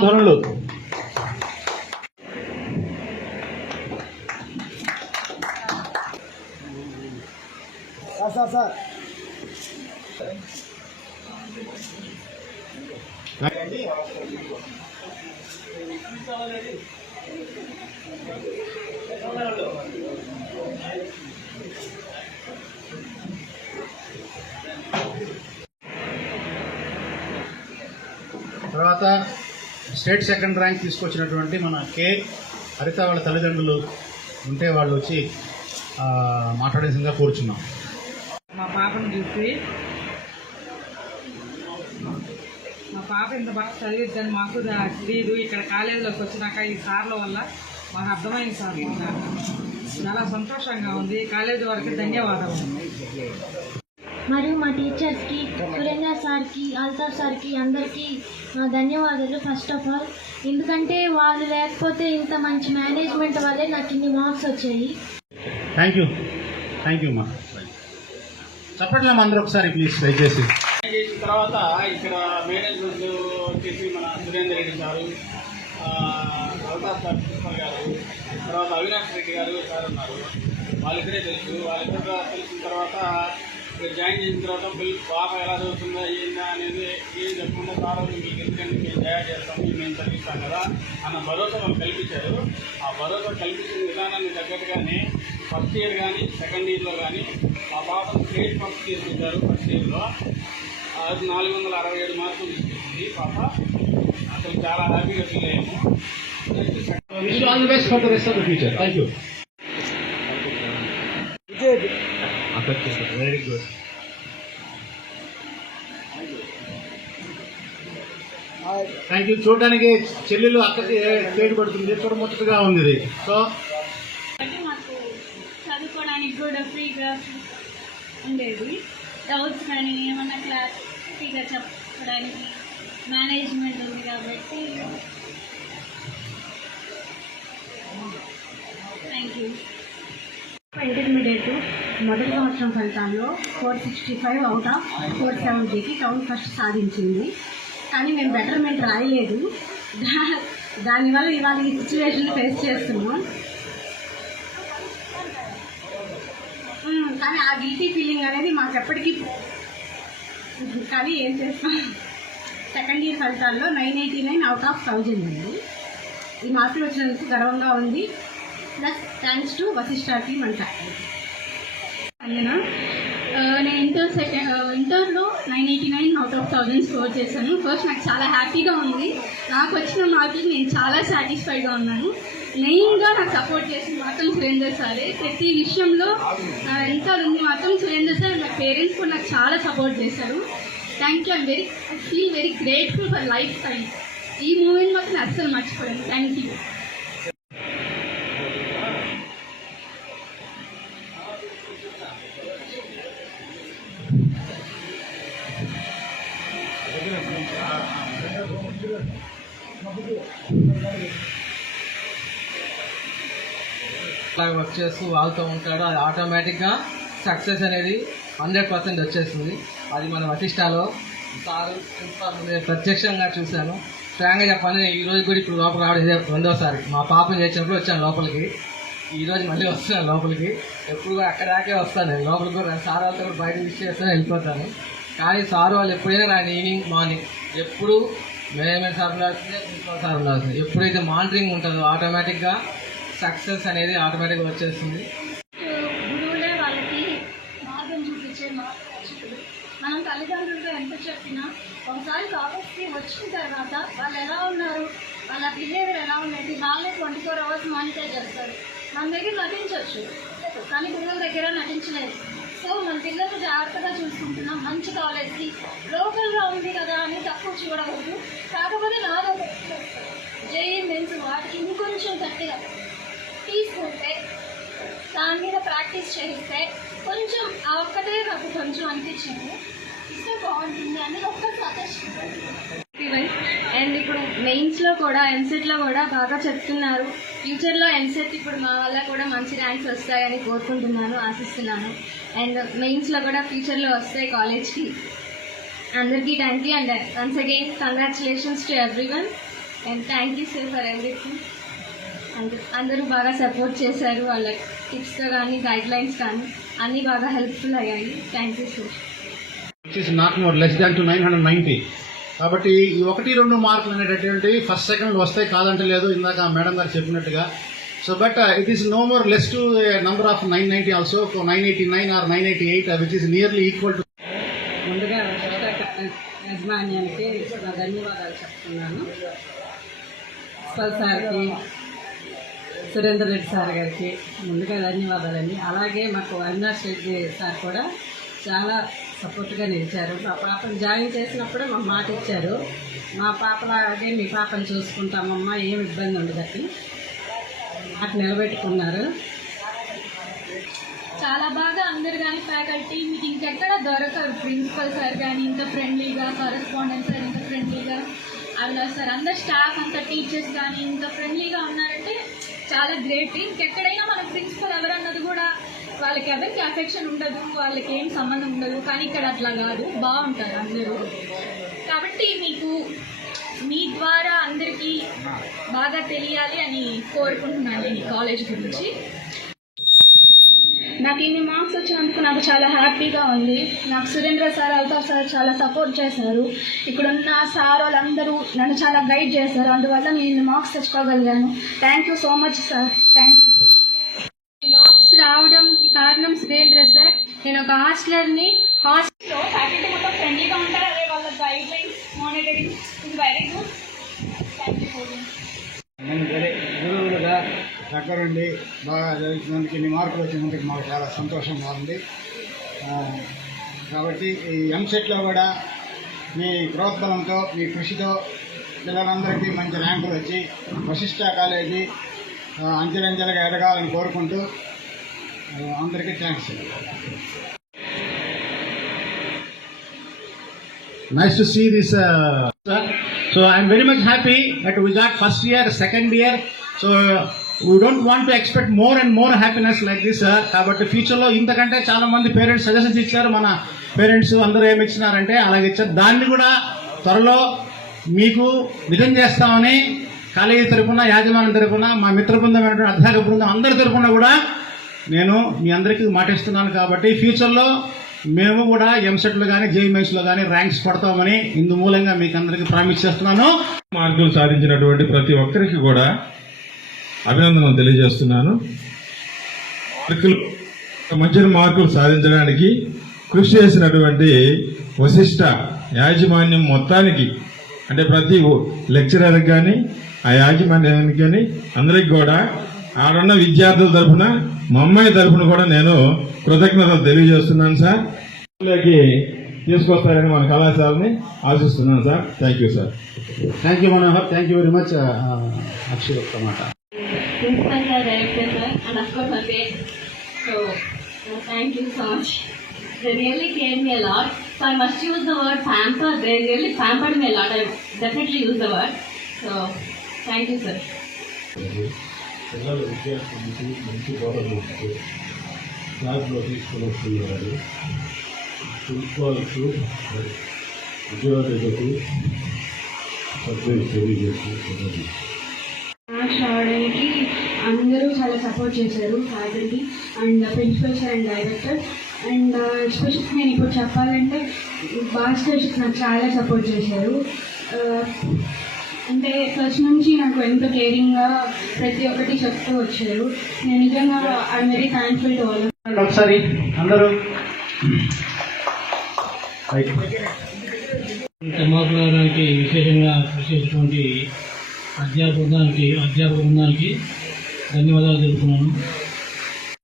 ధరలు సార్ తర్వాత state second rank తీసుకొచ్చినటువంటి మన కే హరిత వాళ్ళ తల్లిదండ్రులు ఉంటే వాళ్ళు వచ్చి మాట్లాడేసిందిగా కోరుచున్నాం. మా పాపను చూసి మా పాప ఇంత బాగా చదివిద్దని మాకు తెలియదు. ఇక్కడ కాలేజీలోకి వచ్చినాక ఈ సార్ల వల్ల మాకు అర్థమైంది సార్. చాలా సంతోషంగా ఉంది. కాలేజీ వారికి ధన్యవాదాలు. మరియు మా టీచర్స్కి, సురేంద్ర సార్కి, అల్తాఫ్ సార్కి అందరికీ ధన్యవాదాలు ఫస్ట్ ఆఫ్ ఆల్. ఎందుకంటే వాళ్ళు లేకపోతే ఇంత మంచి మేనేజ్మెంట్ వల్లే నాకు ఇన్ని మార్క్స్ వచ్చాయి. థ్యాంక్ యూ అమ్మా. చెప్పట్లే అందరూ ఒకసారి ప్లీజ్ దయచేసి. తర్వాత ఇక్కడ మేనేజ్మెంట్ వచ్చేసి మన సురేందర్ రెడ్డి గారు, అల్తాఫ్ సార్ ప్రిన్సిపల్ గారు, తర్వాత అవినాష్ రెడ్డి గారు సార్ ఉన్నారు. వాళ్ళిద్దరే తెలుసు. వాళ్ళిద్దరు తెలిసిన తర్వాత ఇక్కడ జాయిన్ చేసిన తర్వాత పాప ఎలా చదువుతుందా ఏందా అనేది ఏం చెప్పకుండా సార్ మీకు ఎందుకంటే మేము తయారు చేస్తాము, మేము చదివిస్తాం కదా అన్న భరోసా వాళ్ళు కల్పించారు. ఆ భరోసా కల్పించిన విధానాన్ని తగ్గట్టుగానే ఫస్ట్ ఇయర్ కానీ సెకండ్ ఇయర్లో కానీ ఆ పాపను స్టేట్ ఫస్ట్ తీసుకుంటారు. ఫస్ట్ ఇయర్లో 467 మార్కులు తీసుకుంది పాప. అసలు చాలా హ్యాపీగా ఫీల్ అయ్యాము. Very good. Thank you. చూడడానికి చెల్లెలు అక్కకి పేరు పడుతుంది, చూడముచ్చటగా ఉంది ఇది. సో మాకు చదువుకోవడానికి కూడా ఫ్రీగా ఉండేది. డౌట్స్ కానీ ఏమన్నా క్లాస్ ఫ్రీగా చెప్పడానికి మేనేజ్మెంట్ ఉంది కాబట్టి థ్యాంక్ యూ. ఇంటర్మీడియట్ మొదటి సంవత్సరం ఫలితాల్లో 465 అవుట్ ఆఫ్ 470కి టౌన్ ఫస్ట్ సాధించింది. కానీ మేము బెటర్మెంట్ రాయలేదు. దానివల్ల ఇవాళ ఈ సిచ్యువేషన్ ఫేస్ చేస్తున్నాం. కానీ ఆ గిల్టీ ఫీలింగ్ అనేది మాకు ఎప్పటికీ, కానీ ఏం చేస్తాం. సెకండ్ ఇయర్ ఫలితాల్లో 989 అవుట్ ఆఫ్ 1000 ఉంది. ఈ మార్కులు వచ్చినందుకు గర్వంగా ఉంది. Plus thanks to Vashishta team and faculty. నేను ఇంటర్లో 989 అవుట్ ఆఫ్ 1000 స్కోర్ చేశాను. ఫస్ట్ నాకు చాలా హ్యాపీగా ఉంది. నాకు వచ్చిన మార్కులు నేను చాలా సాటిస్ఫైడ్గా ఉన్నాను. మెయిన్గా నాకు సపోర్ట్ చేసింది మాత్రం సురేందర్ సారే. ప్రతి విషయంలో నా వెనకాల ఉంది మాత్రం సురేందర్ సార్. నా పేరెంట్స్ కూడా నాకు చాలా సపోర్ట్ చేశారు. Thank you. I feel very grateful for life time. ఈ మూమెంట్ మాత్రం అస్సలు మర్చిపోయాను. Thank you. వర్క్ చేస్తూ వాళ్ళతో ఉంటాడు. అది ఆటోమేటిక్గా సక్సెస్ అనేది 100% వచ్చేస్తుంది. అది మన వశిష్టాలో సార్ ప్రత్యక్షంగా చూశాను. ఫ్రాంక్గా చెప్పాలి, ఈరోజు కూడా ఇప్పుడు లోపల రావడం ఇదే 2వ సారి. మా పాపను చేసినప్పుడు వచ్చాను లోపలికి, ఈరోజు మళ్ళీ వస్తున్నాను లోపలికి. ఎప్పుడు అక్కడాకే వస్తాను నేను లోపలికి కూడా. సార్ వాళ్ళతో కూడా బయట విష్ చేస్తాను, వెళ్ళిపోతాను. కానీ సార్ వాళ్ళు ఎప్పుడైనా రాని ఈవినింగ్ మార్నింగ్ ఎప్పుడు మేనేజ్మెంట్ సార్ ఉండాల్సిందే, ప్రిన్సిపల్ సార్ ఉండాల్సింది. ఎప్పుడైతే మానిటరింగ్ ఉంటుందో ఆటోమేటిక్గా సక్సెస్ అనేది ఆటోమేటిక్గా వచ్చేస్తుంది. గురువులే వాళ్ళకి మార్గం చూపించే మార్గదర్శకులు. మనం తల్లిదండ్రులతో ఎంత చెప్పినా ఒకసారి కాలేజ్కి వచ్చిన తర్వాత వాళ్ళు ఎలా ఉన్నారు, వాళ్ళ బిహేవియర్ ఎలా ఉన్నది, వాళ్ళే 24 hours మానిటర్ చేస్తారు. మన దగ్గర నటించవచ్చు, కానీ పిల్లల దగ్గర నటించలేదు. సో మన పిల్లలు జాగ్రత్తగా చూసుకుంటున్నాం. మంచి కాలేజ్కి లోకల్గా ఉంది కదా అని తక్కువ చూడకూడదు. కాకపోతే నాలో జేఈ మెయిన్స్ వాటికి ఇంకొంచెం గట్టిగా తీసుకుంటే, దాని మీద ప్రాక్టీస్ చేస్తే కొంచెం ఆ ఒక్కటే నాకు కొంచెం అనిపించింది. ఇస్తే బాగుంటుంది అని ఒక్క సజెషన్. అండ్ ఇప్పుడు మెయిన్స్లో కూడా ఎంసెట్లో కూడా బాగా చెప్తున్నారు. ఫ్యూచర్లో ఎంసెట్ ఇప్పుడు మా వల్ల కూడా మంచి ర్యాంక్స్ వస్తాయని కోరుకుంటున్నాను, ఆశిస్తున్నాను. అండ్ మెయిన్స్లో కూడా ఫ్యూచర్లో వస్తాయి కాలేజ్కి. అందరికీ thank you and once again congratulations to everyone and thank you sir for everything. అందరూ బాగా సపోర్ట్ చేశారు, వాళ్ళ టిప్స్తో కానీ గైడ్లైన్స్ కానీ అన్నీ బాగా హెల్ప్ఫుల్ అయ్యాయి. Thank you sir. Is not more less than to 990. కాబట్టి ఈ 1-2 మార్కులు అనేటటువంటివి ఫస్ట్ సెకండ్ వస్తాయి, కాదంటే లేదు, ఇందాక మేడం గారు చెప్పినట్టుగా. So but it is no more less to number of 990 also 989 or 988 which is nearly equal to. ముందుగా యాజమాన్యానికి నా ధన్యవాదాలు చెప్తున్నాను. ప్రిన్సిపల్ సార్కి, సురేందర్ రెడ్డి సార్ గారికి ముందుగా ధన్యవాదాలండి. అలాగే మాకు అవినాష్ రెడ్డి సార్ కూడా చాలా సపోర్ట్గా నిలిచారు. మా పాపను జాయిన్ చేసినప్పుడే మా మాట ఇచ్చారు, మా పాపలాగే మీ పాపను చూసుకుంటామమ్మా, ఏమి ఇబ్బంది ఉండదని మాట నిలబెట్టుకున్నారు. చాలా బాగా అందరు కానీ ఫ్యాకల్టీ మీకు ఇంకెక్కడ దొరకరు. ప్రిన్సిపల్ సార్ కానీ ఇంత ఫ్రెండ్లీగా, కరెస్పాండెంట్ సార్ ఇంత ఫ్రెండ్లీగా, అవినాష్ సార్, అందరు స్టాఫ్ అంతా టీచర్స్ కానీ ఇంత ఫ్రెండ్లీగా ఉన్నారంటే చాలా గ్రేట్. ఇంకెక్కడైనా మన ప్రిన్సిపల్ ఎవరన్నది కూడా వాళ్ళకి ఎవరికి అఫెక్షన్ ఉండదు, వాళ్ళకి ఏం సంబంధం ఉండదు. కానీ ఇక్కడ అట్లా కాదు, బాగుంటారు అందరూ. కాబట్టి మీకు మీ ద్వారా అందరికీ బాగా తెలియాలి అని కోరుకుంటున్నాను ఈ కాలేజ్ గురించి. నాకు ఇన్ని మార్క్స్ వచ్చినందుకు నాకు చాలా హ్యాపీగా ఉంది. నాకు సురేంద్ర సార్, అల్తాఫ్ సార్ చాలా సపోర్ట్ చేశారు. ఇక్కడున్న సార్ వాళ్ళందరూ నన్ను చాలా గైడ్ చేశారు, అందువల్ల నేను ఇన్ని మార్క్స్ తెచ్చుకోగలిగాను. Thank you so much sir. Thank you. Marks రావడం కారణం సురేంద్ర సార్. నేను ఒక హాస్టలర్ని. హాస్టల్లో ఫ్యాకల్టీ మొత్తం ఫ్రెండ్లీగా ఉంటారు, అదే వాళ్ళ guidelines monitoring is very good. Thank you. గురువులుగా దగ్గరుండి బాగా చదివించినందుకు ఇన్ని మార్కులు వచ్చినందుకు మాకు చాలా సంతోషంగా ఉంది. కాబట్టి ఈ ఎంసెట్లో కూడా మీ ప్రోత్సాహంతో, మీ కృషితో పిల్లలందరికీ మంచి ర్యాంకులు వచ్చి వశిష్ఠ కాలేజీ అంచెలంచెలుగా ఎదగాలని కోరుకుంటూ అందరికీ thanks. Nice to see this, sir. So I'm very much happy that we got first year, second year. So we don't want to expect more and more happiness like this, sir. కాబట్టి ఫ్యూచర్లో ఇంతకంటే చాలా మంది parents suggestions ఇచ్చారు. మన parents అందరూ ఏమి ఇచ్చినారంటే అలాగే ఇచ్చారు. దాన్ని కూడా త్వరలో మీకు నిజం చేస్తామని కాలేజీ తరఫున, యాజమాన్యం తరఫున, మా మిత్ర బృందమైనటువంటి అధ్యాపక బృందం అందరి తరఫున కూడా నేను మీ అందరికీ మాటిస్తున్నాను. కాబట్టి ఫ్యూచర్లో మేము కూడా ఎంసెట్లో కానీ జేఈమెన్స్లో కానీ ర్యాంక్స్ పడతామని ఇందు మూలంగా మీకు అందరికీ ప్రామిస్ చేస్తున్నాను. మార్కులు సాధించినటువంటి ప్రతి ఒక్కరికి కూడా అభినందనలు తెలియజేస్తున్నాను. మంచి మార్కులు సాధించడానికి కృషి చేసినటువంటి వశిష్ఠ యాజమాన్యం మొత్తానికి, అంటే ప్రతి లెక్చరర్కి కానీ ఆ యాజమాన్యానికి కానీ అందరికి కూడా ఆడున్న విద్యార్థుల తరఫున, మా అమ్మాయి తరఫున కూడా నేను కృతజ్ఞతలు తెలియజేస్తున్నాను సార్. తీసుకొస్తారని మన కళాశాలని ఆశిస్తున్నాను sir. Thank you sir. Thank you Manohar. Thank you very much Akshay మాట. Principal sir, director sir, and of course my parents. So thank you so much. They really cared me a lot. So I must use the word pamper. They really pampered me a lot. I definitely use the word. So thank you sir. పిల్లలు విద్యార్థులకు మంచి బోధన ఇస్తూ క్లాస్లో తీసుకుని వస్తున్నారు. ప్రిన్సిపాల్కు, ఉద్యోగులకు subject తెలియజేస్తున్నారు. మార్క్స్ రావడానికి అందరూ చాలా సపోర్ట్ చేశారు, faculty and principals and director. And especially నేను ఇప్పుడు చెప్పాలంటే భాస్కర్ నాకు చాలా సపోర్ట్ చేశారు. అంటే ఫస్ట్ నుంచి నాకు ఎంతో కేరింగ్గా ప్రతి ఒక్కటి చెప్తూ వచ్చారు. నేను నిజంగా I'm very thankful to all. ఒకసారి అందరూ మార్కులు రావడానికి విశేషంగా కృషి చేసినటువంటి అధ్యాపక బృందానికి ధన్యవాదాలు తెలుపుతున్నాను.